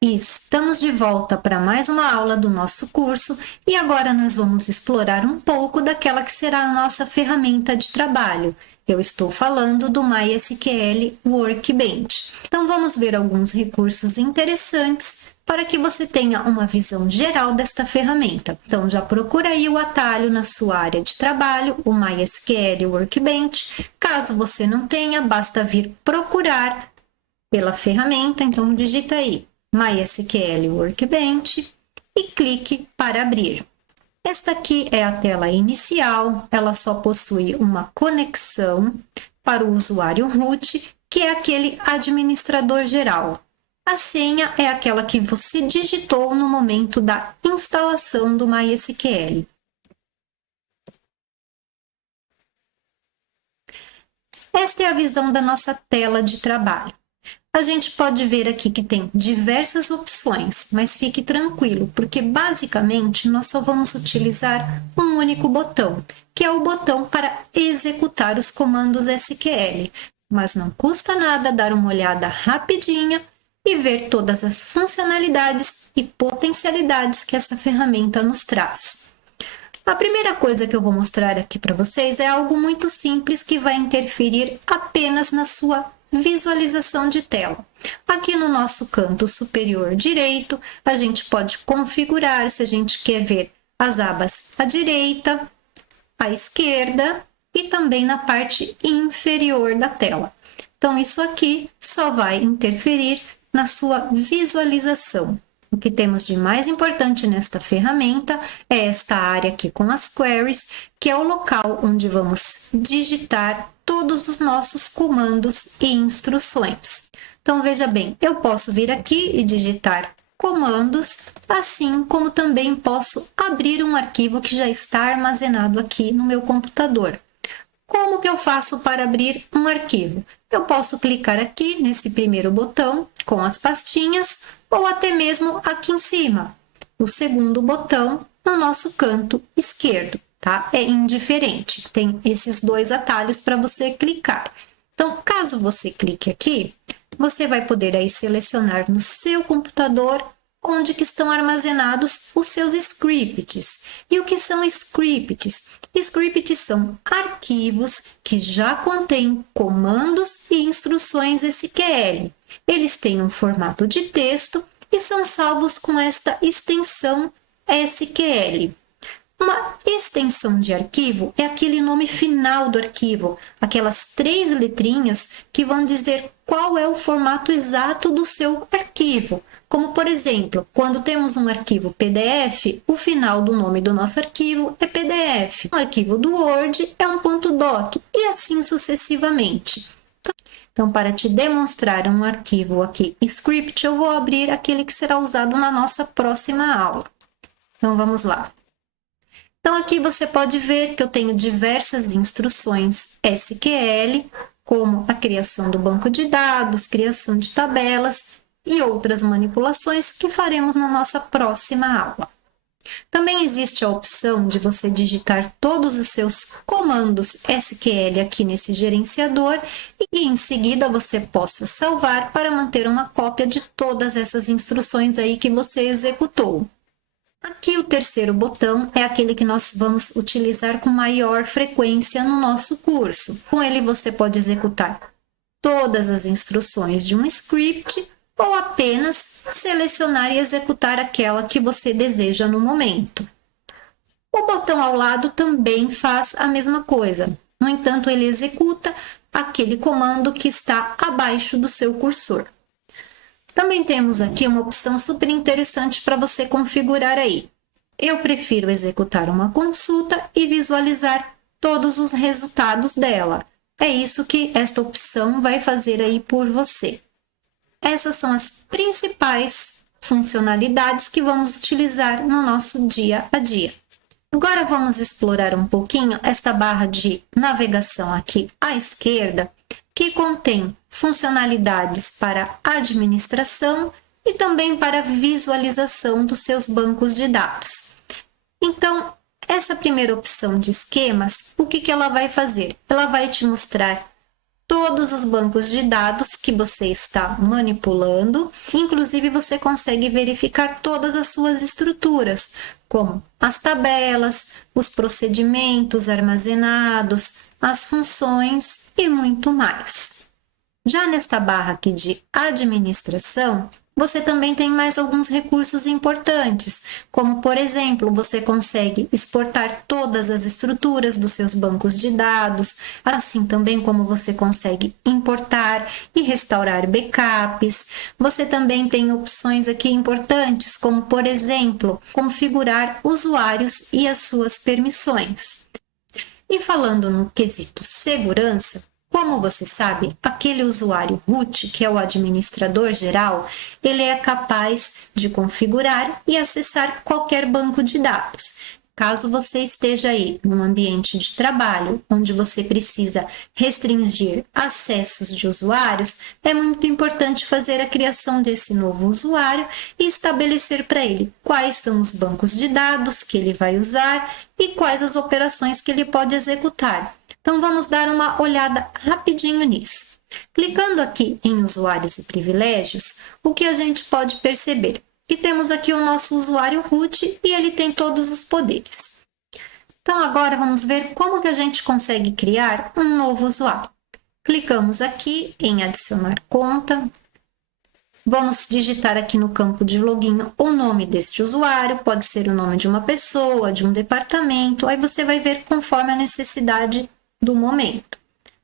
Estamos de volta para mais uma aula do nosso curso e agora nós vamos explorar um pouco daquela que será a nossa ferramenta de trabalho. Eu estou falando do MySQL Workbench. Então vamos ver alguns recursos interessantes para que você tenha uma visão geral desta ferramenta. Então já procura aí o atalho na sua área de trabalho, o MySQL Workbench. Caso você não tenha, basta vir procurar pela ferramenta, então digita aí MySQL Workbench e clique para abrir. Esta aqui é a tela inicial, ela só possui uma conexão para o usuário root, que é aquele administrador geral. A senha é aquela que você digitou no momento da instalação do MySQL. Esta é a visão da nossa tela de trabalho. A gente pode ver aqui que tem diversas opções, mas fique tranquilo, porque basicamente nós só vamos utilizar um único botão, que é o botão para executar os comandos SQL. Mas não custa nada dar uma olhada rapidinha e ver todas as funcionalidades e potencialidades que essa ferramenta nos traz. A primeira coisa que eu vou mostrar aqui para vocês é algo muito simples que vai interferir apenas na sua visualização de tela. Aqui no nosso canto superior direito, a gente pode configurar se a gente quer ver as abas à direita, à esquerda e também na parte inferior da tela. Então, isso aqui só vai interferir na sua visualização. O que temos de mais importante nesta ferramenta é esta área aqui com as queries, que é o local onde vamos digitar todos os nossos comandos e instruções. Então, veja bem, eu posso vir aqui e digitar comandos, assim como também posso abrir um arquivo que já está armazenado aqui no meu computador. Como que eu faço para abrir um arquivo? Eu posso clicar aqui nesse primeiro botão com as pastinhas ou até mesmo aqui em cima, o segundo botão no nosso canto esquerdo, tá? É indiferente, tem esses dois atalhos para você clicar. Então, caso você clique aqui, você vai poder aí selecionar no seu computador onde que estão armazenados os seus scripts. E o que são scripts? Scripts são arquivos que já contêm comandos e instruções SQL. Eles têm um formato de texto e são salvos com esta extensão SQL. Uma extensão de arquivo é aquele nome final do arquivo, aquelas 3 letrinhas que vão dizer qual é o formato exato do seu arquivo. Como, por exemplo, quando temos um arquivo PDF, o final do nome do nosso arquivo é PDF. O arquivo do Word é um .doc e assim sucessivamente. Então, para te demonstrar um arquivo aqui, script, eu vou abrir aquele que será usado na nossa próxima aula. Então, vamos lá. Então, aqui você pode ver que eu tenho diversas instruções SQL, como a criação do banco de dados, criação de tabelas e outras manipulações que faremos na nossa próxima aula. Também existe a opção de você digitar todos os seus comandos SQL aqui nesse gerenciador e em seguida você possa salvar para manter uma cópia de todas essas instruções aí que você executou. Aqui o terceiro botão é aquele que nós vamos utilizar com maior frequência no nosso curso. Com ele você pode executar todas as instruções de um script ou apenas selecionar e executar aquela que você deseja no momento. O botão ao lado também faz a mesma coisa. No entanto, ele executa aquele comando que está abaixo do seu cursor. Também temos aqui uma opção super interessante para você configurar aí. Eu prefiro executar uma consulta e visualizar todos os resultados dela. É isso que esta opção vai fazer aí por você. Essas são as principais funcionalidades que vamos utilizar no nosso dia a dia. Agora vamos explorar um pouquinho esta barra de navegação aqui à esquerda, que contém funcionalidades para administração e também para visualização dos seus bancos de dados. Então, essa primeira opção de esquemas, o que ela vai fazer? Ela vai te mostrar todos os bancos de dados que você está manipulando. Inclusive, você consegue verificar todas as suas estruturas, como as tabelas, os procedimentos armazenados, as funções e muito mais. Já nesta barra aqui de administração, você também tem mais alguns recursos importantes, como, por exemplo, você consegue exportar todas as estruturas dos seus bancos de dados, assim também como você consegue importar e restaurar backups. Você também tem opções aqui importantes, como, por exemplo, configurar usuários e as suas permissões. E falando no quesito segurança, como você sabe, aquele usuário root, que é o administrador geral, ele é capaz de configurar e acessar qualquer banco de dados. Caso você esteja aí num ambiente de trabalho, onde você precisa restringir acessos de usuários, é muito importante fazer a criação desse novo usuário e estabelecer para ele quais são os bancos de dados que ele vai usar e quais as operações que ele pode executar. Então, vamos dar uma olhada rapidinho nisso. Clicando aqui em usuários e privilégios, o que a gente pode perceber? Que temos aqui o nosso usuário root e ele tem todos os poderes. Então, agora vamos ver como que a gente consegue criar um novo usuário. Clicamos aqui em adicionar conta. Vamos digitar aqui no campo de login o nome deste usuário, pode ser o nome de uma pessoa, de um departamento, aí você vai ver conforme a necessidade do momento.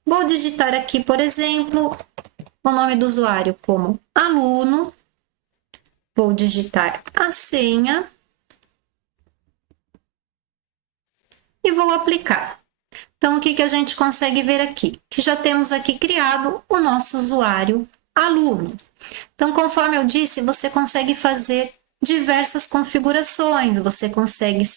Vou digitar aqui, por exemplo, o nome do usuário como aluno, vou digitar a senha e vou aplicar. Então, o que a gente consegue ver aqui? Que já temos aqui criado o nosso usuário aluno. Então, conforme eu disse, você consegue fazer diversas configurações, você consegue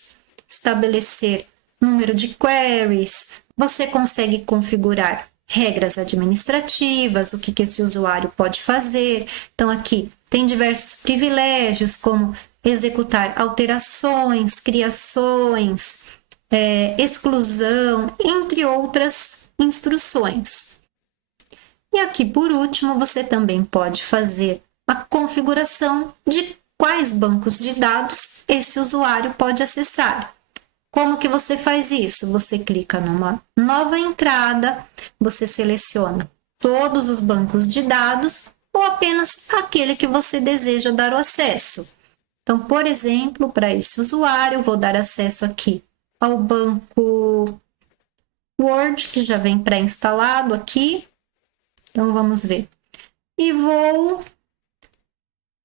estabelecer número de queries, você consegue configurar regras administrativas, o que esse usuário pode fazer. Então, aqui tem diversos privilégios, como executar alterações, criações, exclusão, entre outras instruções. E aqui, por último, você também pode fazer a configuração de quais bancos de dados esse usuário pode acessar. Como que você faz isso? Você clica numa nova entrada, você seleciona todos os bancos de dados ou apenas aquele que você deseja dar o acesso. Então, por exemplo, para esse usuário, eu vou dar acesso aqui ao banco Word, que já vem pré-instalado aqui. Então, vamos ver. E vou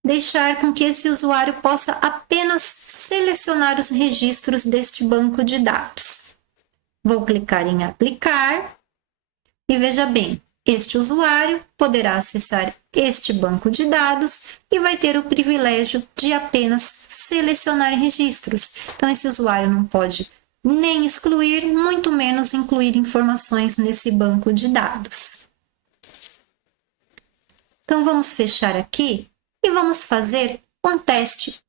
deixar com que esse usuário possa apenas selecionar os registros deste banco de dados. Vou clicar em aplicar e veja bem, este usuário poderá acessar este banco de dados e vai ter o privilégio de apenas selecionar registros. Então, esse usuário não pode nem excluir, muito menos incluir informações nesse banco de dados. Então, vamos fechar aqui e vamos fazer um teste.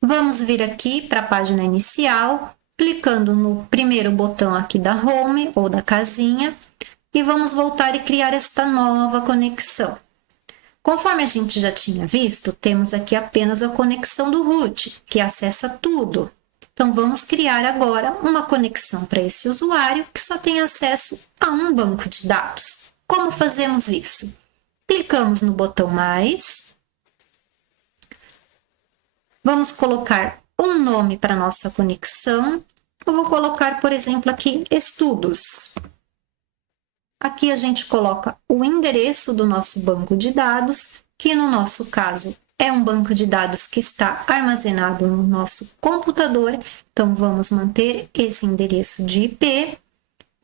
Vamos vir aqui para a página inicial, clicando no primeiro botão aqui da Home ou da casinha, e vamos voltar e criar esta nova conexão. Conforme a gente já tinha visto, temos aqui apenas a conexão do root, que acessa tudo. Então, vamos criar agora uma conexão para esse usuário que só tem acesso a um banco de dados. Como fazemos isso? Clicamos no botão mais. Vamos colocar um nome para nossa conexão. Eu vou colocar, por exemplo, aqui estudos. Aqui a gente coloca o endereço do nosso banco de dados, que no nosso caso é um banco de dados que está armazenado no nosso computador. Então, vamos manter esse endereço de IP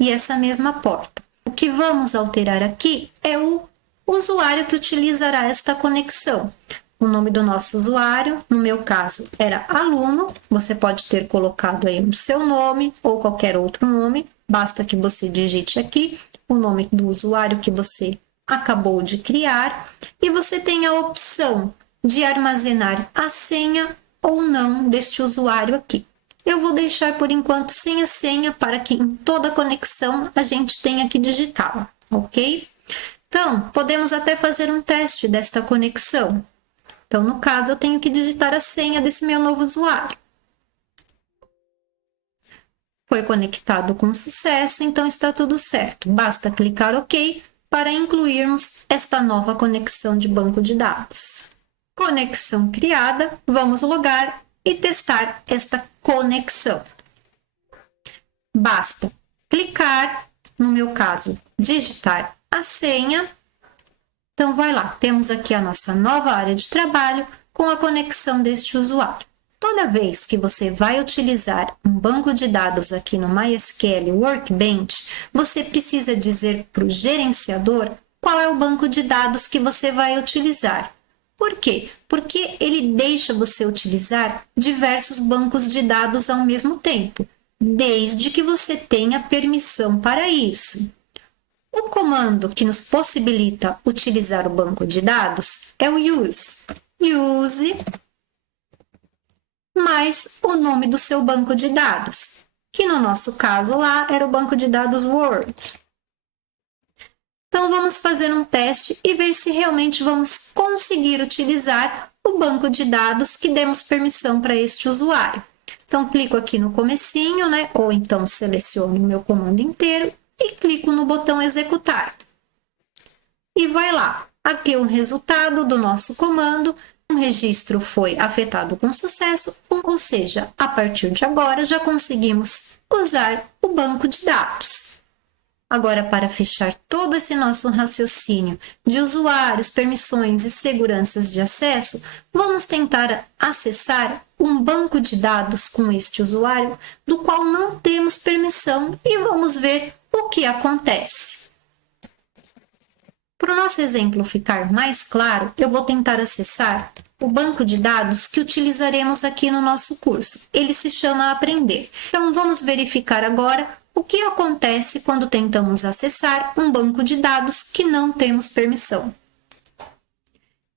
e essa mesma porta. O que vamos alterar aqui é o usuário que utilizará esta conexão. O nome do nosso usuário, no meu caso, era aluno. Você pode ter colocado aí o seu nome ou qualquer outro nome. Basta que você digite aqui o nome do usuário que você acabou de criar. E você tem a opção de armazenar a senha ou não deste usuário aqui. Eu vou deixar por enquanto sem a senha para que em toda conexão a gente tenha que digitá-la, ok? Então, podemos até fazer um teste desta conexão. Então, no caso, eu tenho que digitar a senha desse meu novo usuário. Foi conectado com sucesso, então está tudo certo. Basta clicar OK para incluirmos esta nova conexão de banco de dados. Conexão criada, vamos logar e testar esta conexão. Basta clicar, no meu caso, digitar a senha. Então, vai lá, temos aqui a nossa nova área de trabalho com a conexão deste usuário. Toda vez que você vai utilizar um banco de dados aqui no MySQL Workbench, você precisa dizer para o gerenciador qual é o banco de dados que você vai utilizar. Por quê? Porque ele deixa você utilizar diversos bancos de dados ao mesmo tempo, desde que você tenha permissão para isso. O comando que nos possibilita utilizar o banco de dados é o use. Use mais o nome do seu banco de dados, que no nosso caso lá era o banco de dados Word. Então, vamos fazer um teste e ver se realmente vamos conseguir utilizar o banco de dados que demos permissão para este usuário. Então, clico aqui no comecinho, né? Ou então seleciono o meu comando inteiro e clico no botão executar. E vai lá. Aqui é o resultado do nosso comando. O registro foi afetado com sucesso, ou seja, a partir de agora já conseguimos usar o banco de dados. Agora, para fechar todo esse nosso raciocínio de usuários, permissões e seguranças de acesso, vamos tentar acessar um banco de dados com este usuário, do qual não temos permissão, e vamos ver o que acontece. Para o nosso exemplo ficar mais claro, eu vou tentar acessar o banco de dados que utilizaremos aqui no nosso curso. Ele se chama Aprender. Então, vamos verificar agora o que acontece quando tentamos acessar um banco de dados que não temos permissão.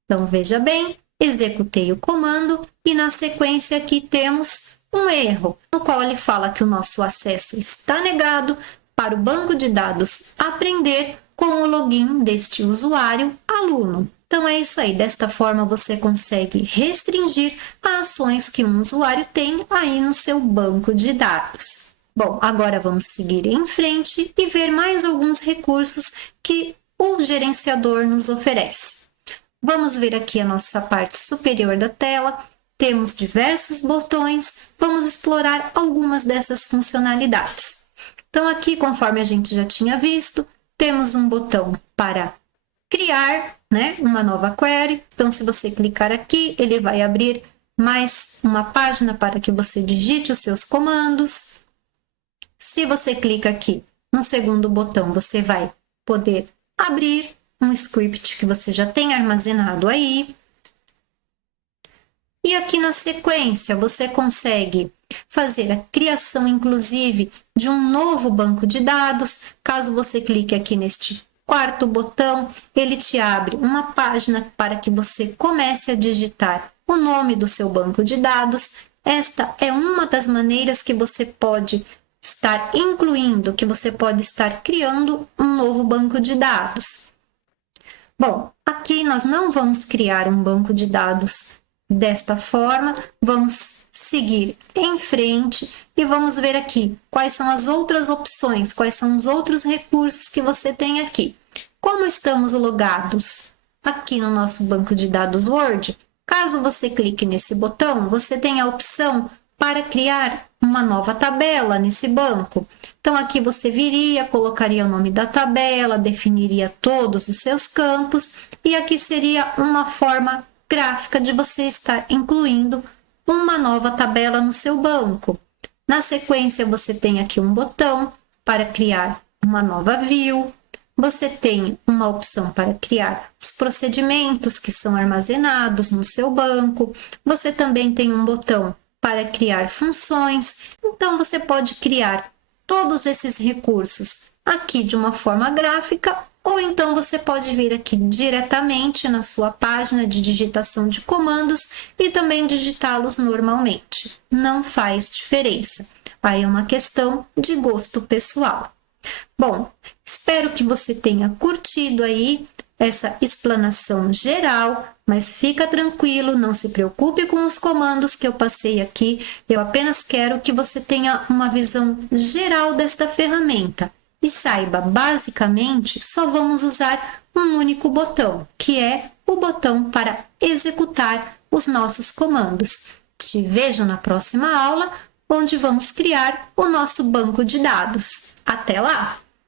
Então, veja bem, executei o comando e na sequência aqui temos um erro, no qual ele fala que o nosso acesso está negado para o banco de dados Aprender com o login deste usuário aluno. Então, é isso aí. Desta forma, você consegue restringir as ações que um usuário tem aí no seu banco de dados. Bom, agora vamos seguir em frente e ver mais alguns recursos que o gerenciador nos oferece. Vamos ver aqui a nossa parte superior da tela. Temos diversos botões. Vamos explorar algumas dessas funcionalidades. Então, aqui, conforme a gente já tinha visto, temos um botão para criar, né, uma nova query. Então, se você clicar aqui, ele vai abrir mais uma página para que você digite os seus comandos. Se você clica aqui no segundo botão, você vai poder abrir um script que você já tem armazenado aí. E aqui na sequência, você consegue fazer a criação, inclusive, de um novo banco de dados. Caso você clique aqui neste quarto botão, ele te abre uma página para que você comece a digitar o nome do seu banco de dados. Esta é uma das maneiras que você pode estar incluindo, que você pode estar criando um novo banco de dados. Bom, aqui nós não vamos criar um banco de dados desta forma, vamos seguir em frente e vamos ver aqui quais são as outras opções, quais são os outros recursos que você tem aqui. Como estamos logados aqui no nosso banco de dados Word, caso você clique nesse botão, você tem a opção para criar uma nova tabela nesse banco. Então, aqui você viria, colocaria o nome da tabela, definiria todos os seus campos, e aqui seria uma forma gráfica de você estar incluindo uma nova tabela no seu banco. Na sequência, você tem aqui um botão para criar uma nova view. Você tem uma opção para criar os procedimentos que são armazenados no seu banco. Você também tem um botão para criar funções. Então, você pode criar todos esses recursos aqui de uma forma gráfica, ou então você pode vir aqui diretamente na sua página de digitação de comandos e também digitá-los normalmente. Não faz diferença. Aí é uma questão de gosto pessoal. Bom, espero que você tenha curtido aí essa explanação geral, mas fica tranquilo, não se preocupe com os comandos que eu passei aqui, eu apenas quero que você tenha uma visão geral desta ferramenta e saiba, basicamente, só vamos usar um único botão, que é o botão para executar os nossos comandos. Te vejo na próxima aula, onde vamos criar o nosso banco de dados. Até lá!